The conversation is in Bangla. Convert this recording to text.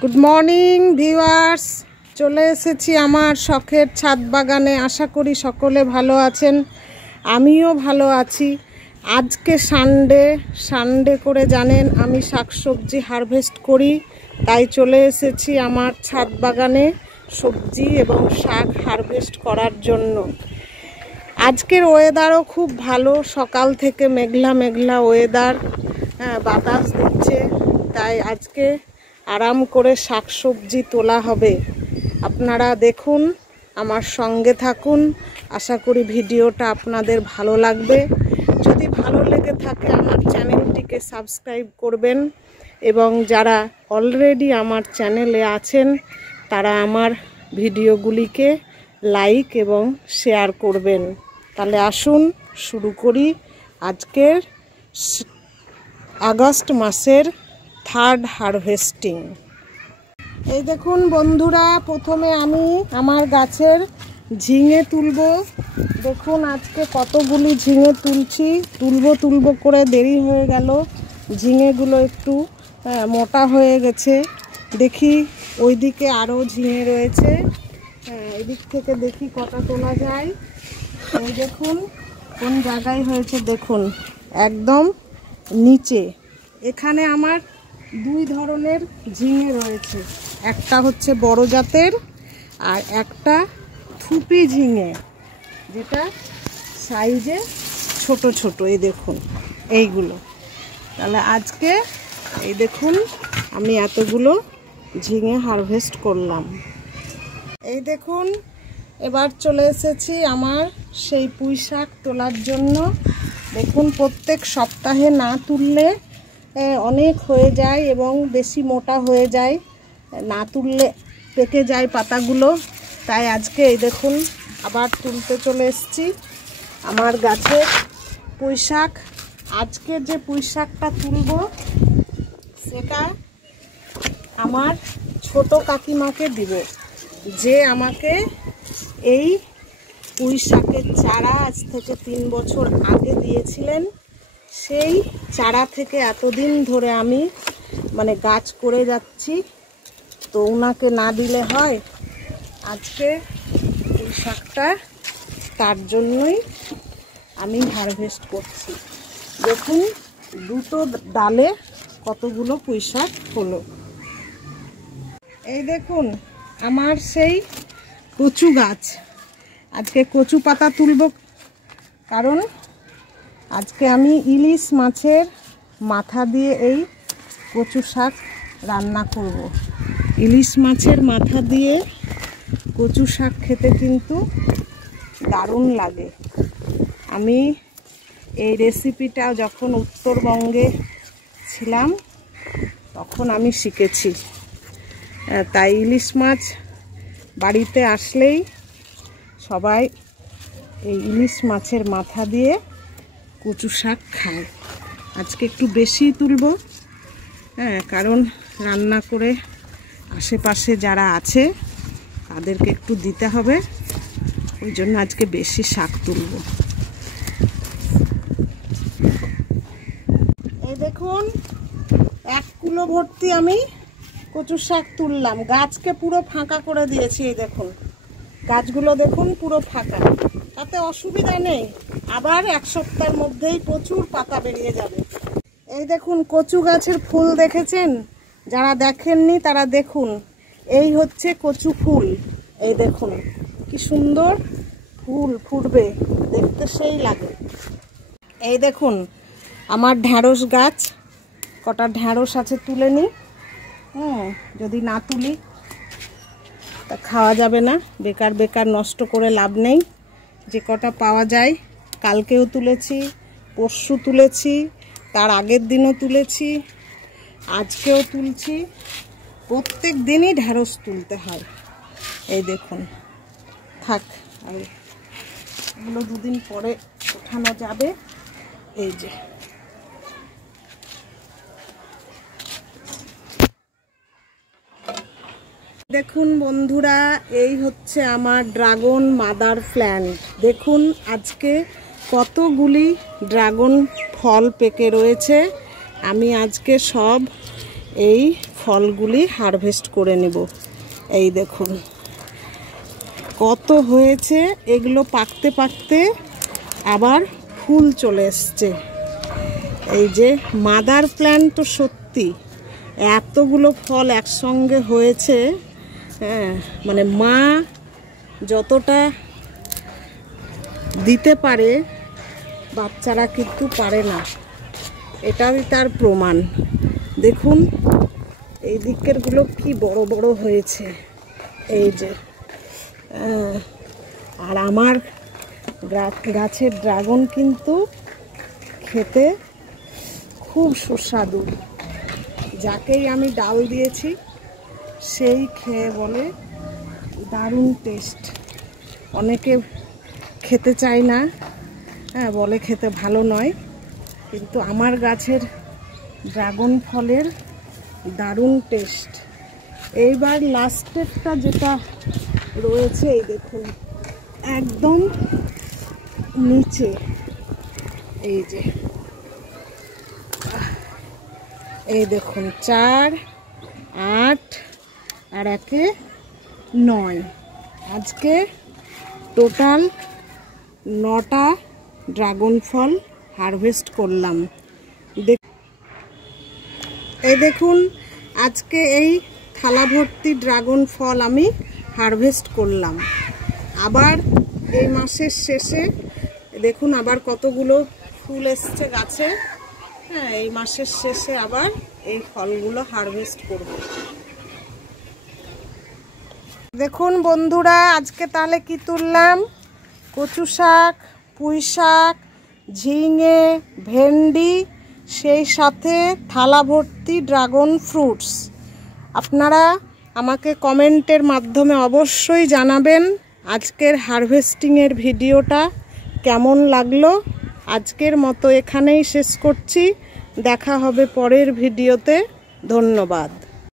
গুড মর্নিং ভিউয়ার্স, চলে এসেছি আমার শখের ছাদ বাগানে। আশা করি সকলে ভালো আছেন, আমিও ভালো আছি। আজকে সানডে করে জানেন আমি শাকসবজি হারভেস্ট করি, তাই চলে এসেছি আমার ছাদ বাগানে সবজি এবং শাক হারভেস্ট করার জন্য। আজকের ওয়েদারও খুব ভালো, সকাল থেকে মেঘলা মেঘলা ওয়েদার, বাতাস দিচ্ছে, তাই আজকে আরাম করে শাকসবজি তোলা হবে। আপনারা দেখুন, আমার সঙ্গে থাকুন। আশা করি ভিডিওটা আপনাদের ভালো লাগবে। যদি ভালো লেগে থাকে আমার চ্যানেলটিকে সাবস্ক্রাইব করবেন, এবং যারা অলরেডি আমার চ্যানেলে আছেন তারা আমার ভিডিওগুলিকে লাইক এবং শেয়ার করবেন। তাহলে আসুন শুরু করি আজকের আগস্ট মাসের থার্ড হারভেস্টিং। এই দেখুন বন্ধুরা, প্রথমে আমি আমার গাছের ঝিঙে তুলব। দেখুন আজকে কতগুলি ঝিঙে তুলব করে দেরি হয়ে গেল। ঝিঙেগুলো একটু মোটা হয়ে গেছে। দেখি ওইদিকে আরও ঝিঙে রয়েছে, এদিক থেকে দেখি কটা তোলা যায়। এই দেখুন কোন জায়গায় হয়েছে, দেখুন একদম নিচে। এখানে আমার দুই ধরনের ঝিঙে রয়েছে, একটা হচ্ছে বড় জাতের আর একটা থুপি ঝিঙে, যেটা সাইজে ছোট ছোট। এই দেখুন এইগুলো। তাহলে আজকে এই দেখুন আমি এতগুলো ঝিঙে হারভেস্ট করলাম। এই দেখুন এবার চলে এসেছি আমার সেই পুঁই শাক তোলার জন্য। দেখুন প্রত্যেক সপ্তাহে না তুললে অনেক হয়ে যায় এবং বেশি মোটা হয়ে যায়, না তুললে পেকে যায় পাতাগুলো। তাই আজকে এই দেখুন আবার তুলতে চলে এসেছি আমার গাছের পুঁই শাক। আজকে যে পুঁই শাকটা তুলব সেটা আমার ছোট কাকিমাকে দিব, যে আমাকে এই পুঁই শাকের চারা আজ থেকে 3 বছর আগে দিয়েছিলেন। সেই চারা থেকে এতদিন ধরে আমি গাছ করে যাচ্ছি, তো ওনাকে না দিলে হয়। আজকে পুঁই শাকটা তার জন্যই আমি হারভেস্ট করছি। দেখুন দুটো ডালে কতগুলো পুঁই শাক হলো। এই দেখুন আমার সেই কচু গাছ। আজকে কচু পাতা তুলব, কারণ আজকে আমি ইলিশ মাছের মাথা দিয়ে এই কচু শাক রান্না করব। ইলিশ মাছের মাথা দিয়ে কচু শাক খেতে কিন্তু দারুণ লাগে। আমি এই রেসিপিটা যখন উত্তরবঙ্গে ছিলাম তখন আমি শিখেছি। তাই ইলিশ মাছ বাড়িতে আসলেই সবাই এই ইলিশ মাছের মাথা দিয়ে কচু শাক খায়। আজকে একটু বেশি তুলব, কারণ রান্না করে আশেপাশে যারা আছে তাদেরকে একটু দিতে হবে, ওই জন্য আজকে বেশি শাক তুলব। এই দেখুন 1 কিলো ভর্তি আমি কচু শাক তুললাম। গাছকে পুরো ফাঁকা করে দিয়েছি। এই দেখুন গাছগুলো দেখুন পুরো ফাঁকা, তাতে অসুবিধা নেই। আবার 1 সপ্তাহের মধ্যেই প্রচুর পাতা বেরিয়ে যাবে। এই দেখুন কচু গাছের ফুল দেখেছেন? যারা দেখেননি তারা দেখুন, এই হচ্ছে কচু ফুল। এই দেখুন কি সুন্দর ফুল ফুটবে, দেখতে সেই লাগে। এই দেখুন আমার ঢ্যাঁড়স গাছ, কটা ঢ্যাঁড়স আছে তুলে নিই। যদি না তুলি তা খাওয়া যাবে না, বেকার বেকার নষ্ট করে লাভ নেই। যে কটা পাওয়া যায়, কালকেও তুলেছি, পরশু তুলেছি, তার আগের দিনও তুলেছি, আজকেও তুলছি। প্রত্যেক দিনই ঢ্যাঁড়স তুলতে হয়। এই দেখুন থাক, আর এগুলো 2 দিন পরে ওঠানো যাবে। এই যে দেখুন বন্ধুরা, এই হচ্ছে আমার ড্রাগন মাদার প্ল্যান্ট। দেখুন আজকে কতগুলি ড্রাগন ফল পেকে রয়েছে। আমি আজকে সব এই ফলগুলি হারভেস্ট করে নেব। এই দেখুন কত হয়েছে, এগুলো পাকতে পাকতে আবার ফুল চলে এসছে। এই যে মাদার প্ল্যান্ট, তো সত্যি এতগুলো ফল একসঙ্গে হয়েছে, হ্যাঁ মানে মা যতটা দিতে পারে বাচ্চারা কিন্তু পারে না, এটাই তার প্রমাণ। দেখুন এই দিকেরগুলো কি বড় বড় হয়েছে, এই যে। আর আমার গাছের ড্রাগন কিন্তু খেতে খুব সুস্বাদু, যাকেই আমি ডাল দিয়েছি সেই খেয়ে বলে দারুণ টেস্ট। অনেকে খেতে চায় না, হ্যাঁ বলে খেতে ভালো নয়, কিন্তু আমার গাছের ড্রাগন ফলের দারুণ টেস্ট। এইবার লাস্টেরটা যেটা রয়েছে, এই দেখুন একদম নিচে, এই যে এই দেখুন 4, 8 আর 1 9, আজকে টোটাল 9টা ড্রাগন ফল হারভেস্ট করলাম। এই দেখুন আজকে এই থালা ভর্তি ড্রাগন ফল আমি হারভেস্ট করলাম। আবার এই মাসের শেষে দেখুন আবার কতগুলো ফুল এসছে গাছে, হ্যাঁ এই মাসের শেষে আবার এই ফলগুলো হারভেস্ট করব। দেখুন বন্ধুরা আজকে তাহলে কি তুললাম, কচু শাক, পুঁই শাক, ঝিঙে, ভেন্ডি, সেই সাথে থালা ভর্তি ড্রাগন ফ্রুটস। আপনারা আমাকে কমেন্টের মাধ্যমে অবশ্যই জানাবেন আজকের হারভেস্টিংয়ের ভিডিওটা কেমন লাগলো। আজকের মতো এখানেই শেষ করছি, দেখা হবে পরের ভিডিওতে। ধন্যবাদ।